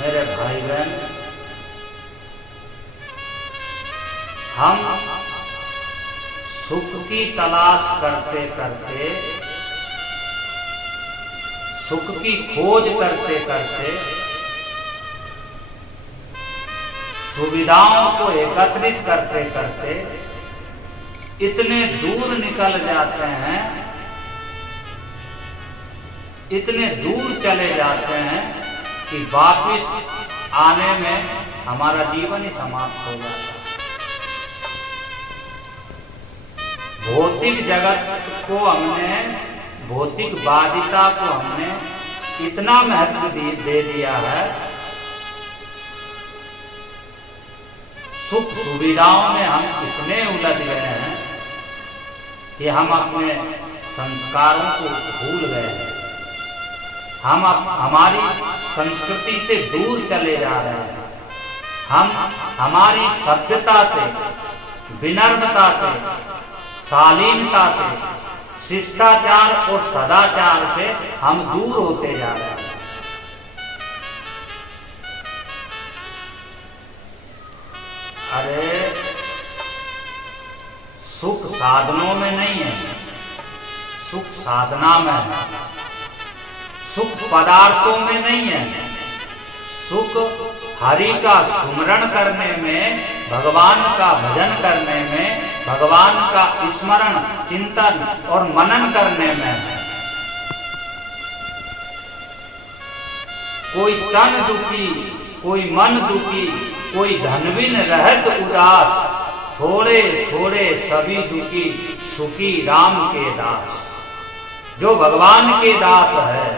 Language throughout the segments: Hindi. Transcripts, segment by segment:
मेरे भाई बहन, हम सुख की तलाश करते करते, सुख की खोज करते करते, सुविधाओं को एकत्रित करते करते इतने दूर निकल जाते हैं, इतने दूर चले जाते हैं कि वापिस आने में हमारा जीवन ही समाप्त हो जाता है। भौतिक जगत को हमने, भौतिकवादिता को हमने इतना महत्व दे दिया है, सुख सुविधाओं में हम इतने उलझ गए हैं कि हम अपने संस्कारों को भूल गए हैं। हम हमारी संस्कृति से दूर चले जा रहे हैं। हम हमारी सभ्यता से, विनम्रता से, शालीनता से, शिष्टाचार और सदाचार से हम दूर होते जा रहे हैं। अरे सुख साधनों में नहीं है, सुख साधना में है। सुख पदार्थों में नहीं है, सुख हरि का सुमरण करने में, भगवान का भजन करने में, भगवान का स्मरण, चिंतन और मनन करने में है। कोई तन दुखी, कोई मन दुखी, कोई धनविन रहत उदास, थोड़े थोड़े सभी दुखी, सुखी राम के दास। जो भगवान के दास है,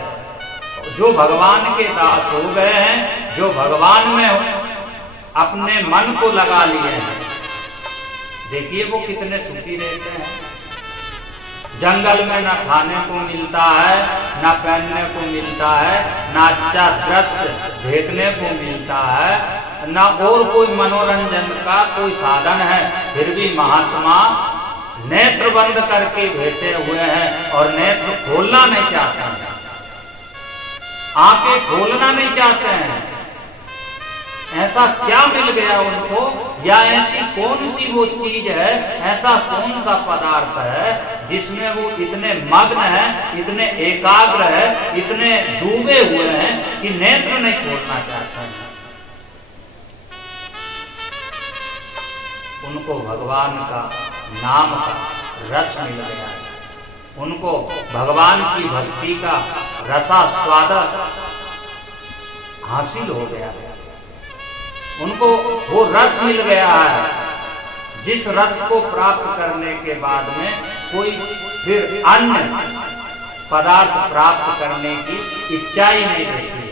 जो भगवान के दास हो गए हैं, जो भगवान में अपने मन को लगा लिए हैं, देखिए वो कितने सुखी रहते हैं। जंगल में न खाने को मिलता है, न पहनने को मिलता है, न अच्छा दृश्य देखने को मिलता है, न और कोई मनोरंजन का कोई साधन है, फिर भी महात्मा नेत्र बंद करके बैठे हुए हैं और नेत्र खोलना नहीं चाहते हैं, आंखें खोलना नहीं चाहते हैं। ऐसा क्या मिल गया उनको, या ऐसी कौन सी वो चीज है, ऐसा कौन सा पदार्थ है जिसमें वो इतने मग्न हैं, इतने एकाग्र है, इतने डूबे हुए हैं कि नेत्र नहीं खोलना चाहते हैं। उनको भगवान का नाम का रस मिल गया, उनको भगवान की भक्ति का रसास्वाद हासिल हो गया है, उनको वो रस मिल गया है जिस रस को प्राप्त करने के बाद में कोई फिर अन्य पदार्थ प्राप्त करने की इच्छा ही नहीं रहती है।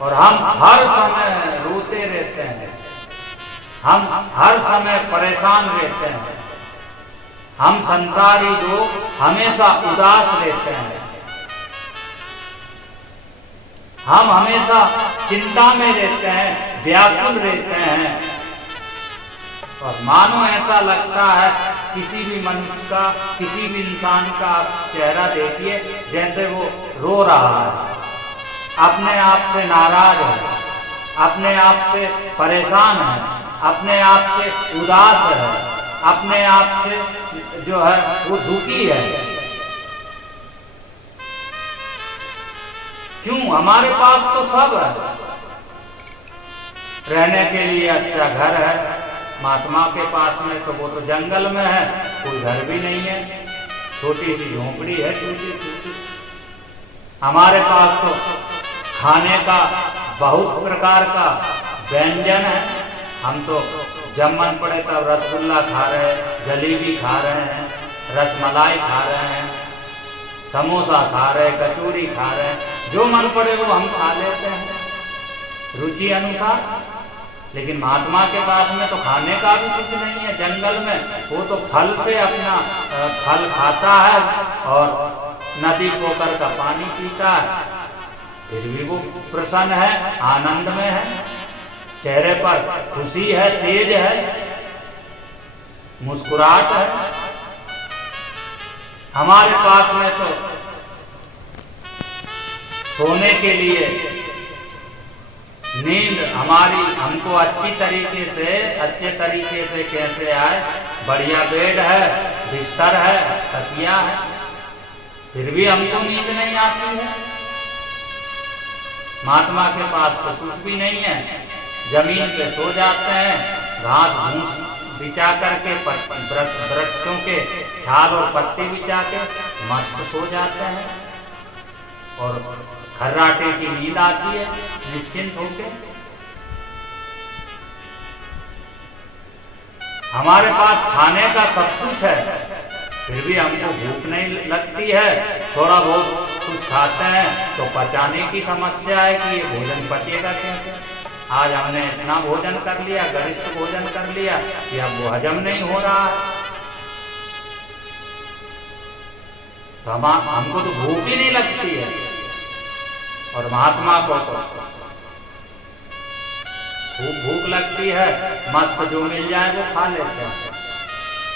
और हम हर समय रोते रहते हैं, हम हर समय परेशान रहते हैं, हम संसारी लोग हमेशा उदास रहते हैं, हम हमेशा चिंता में रहते हैं, व्याकुल रहते हैं। और मानो ऐसा लगता है किसी भी मनुष्य का, किसी भी इंसान का चेहरा देखिए जैसे वो रो रहा है, अपने आप से नाराज है, अपने आप से परेशान है, अपने आप से उदास है, अपने आप से जो है वो दुखी है। क्यों? हमारे पास तो सब है, रहने के लिए अच्छा घर है, महात्मा के पास में तो वो तो जंगल में है, कोई घर भी नहीं है, छोटी सी झोंपड़ी है टूटी टूटी। हमारे पास तो खाने का बहुत प्रकार का व्यंजन है, हम तो जब मन पड़े तब रसगुल्ला खा रहे हैं, जलेबी खा रहे हैं, रसमलाई खा रहे हैं, समोसा खा रहे, कचौड़ी खा रहे, जो मन पड़े वो हम खा लेते हैं रुचि अनुसार। लेकिन महात्मा के पास में तो खाने का भी कुछ नहीं है जंगल में, वो तो फल से अपना फल खाता है और नदी पोखर का पानी पीता है, फिर भी वो प्रसन्न है, आनंद में है, चेहरे पर खुशी है, तेज है, मुस्कुराहट है। हमारे पास में तो सोने के लिए नींद हमारी हमको अच्छे तरीके से कैसे आए। बढ़िया बेड है, बिस्तर है, तकिया है, फिर भी हमको नींद नहीं आती है। महात्मा के पास तो कुछ भी नहीं है, जमीन पे सो जाते हैं, घास भूस बिछा करके वृक्षों के छाल और पत्ते बिछा के मस्त सो जाते हैं और खर्राटे की नींद आती है निश्चिंत होके। हमारे पास खाने का सब कुछ है, फिर भी हमको भूख नहीं लगती है। थोड़ा बहुत कुछ खाते हैं तो पचाने की समस्या है कि ये भोजन पचेगा कैसे। आज हमने इतना भोजन कर लिया, गरिष्ठ भोजन कर लिया कि अब वो हजम नहीं हो रहा है। तो हमको तो भूख ही नहीं लगती है। और महात्मा को खूब भूख लगती है, मस्त जो मिल जाए वो खा लेते हैं।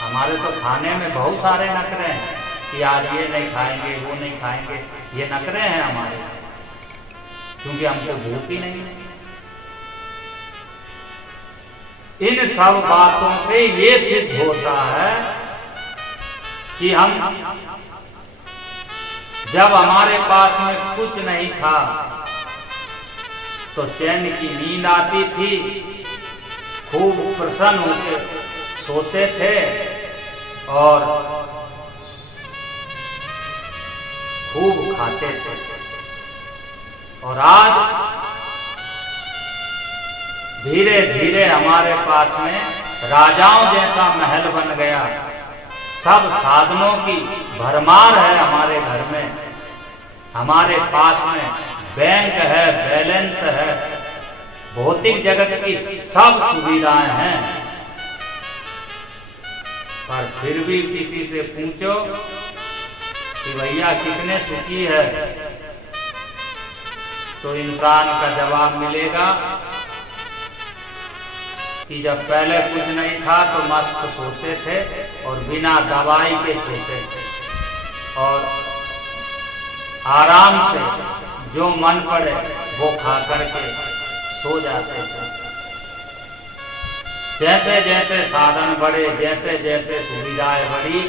हमारे तो खाने में बहुत सारे नखरे हैं कि आज ये नहीं खाएंगे, वो नहीं खाएंगे, ये नखरे हैं हमारे, क्योंकि हमको भूख ही नहीं है। इन सब बातों से ये सिद्ध होता है कि हम जब हमारे पास में कुछ नहीं था तो चैन की नींद आती थी, खूब प्रसन्न होकर सोते थे और खूब खाते थे। और आज धीरे धीरे हमारे पास में राजाओं जैसा महल बन गया, सब साधनों की भरमार है हमारे घर में। हमारे पास में बैंक है, बैलेंस है, भौतिक जगत की सब सुविधाएं हैं, पर फिर भी किसी से पूछो कि भैया कितने सुखी है, तो इंसान का जवाब मिलेगा कि जब पहले कुछ नहीं था तो मस्त सोते थे और बिना दवाई के सोते थे और आराम से जो मन पड़े वो खा करके सो जाते थे। जैसे जैसे साधन बढ़े, जैसे जैसे सुविधाएं बढ़ी,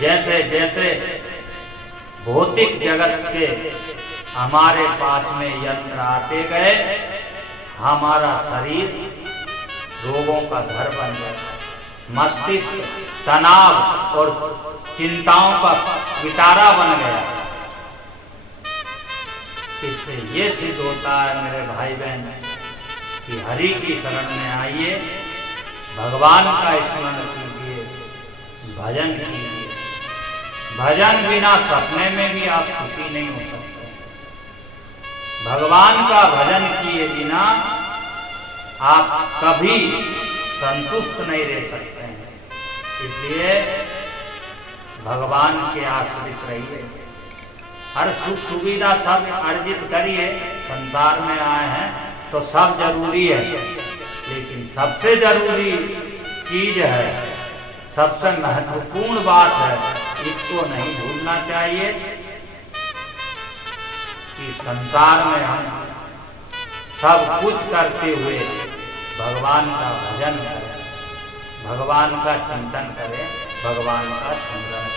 जैसे जैसे भौतिक जगत के हमारे पास में यंत्र आते गए, हमारा शरीर रोगों का घर बन गया, मस्तिष्क तनाव और चिंताओं का पिटारा बन गया। इससे ये सिद्ध होता है मेरे भाई बहन कि हरि की शरण में आइए, भगवान का स्मरण कीजिए, भजन कीजिए। भजन बिना सपने में भी आप सुखी नहीं हो सकते। भगवान का भजन किए बिना आप कभी संतुष्ट नहीं रह सकते हैं। इसलिए भगवान के आश्रित रहिए, हर सुख सुविधा सब अर्जित करिए। संसार में आए हैं तो सब जरूरी है, लेकिन सबसे जरूरी चीज है, सबसे महत्वपूर्ण बात है, इसको नहीं भूलना चाहिए कि संसार में हम सब कुछ करते हुए भगवान का भजन करें, भगवान का चिंतन करें, भगवान का स्मरण करें।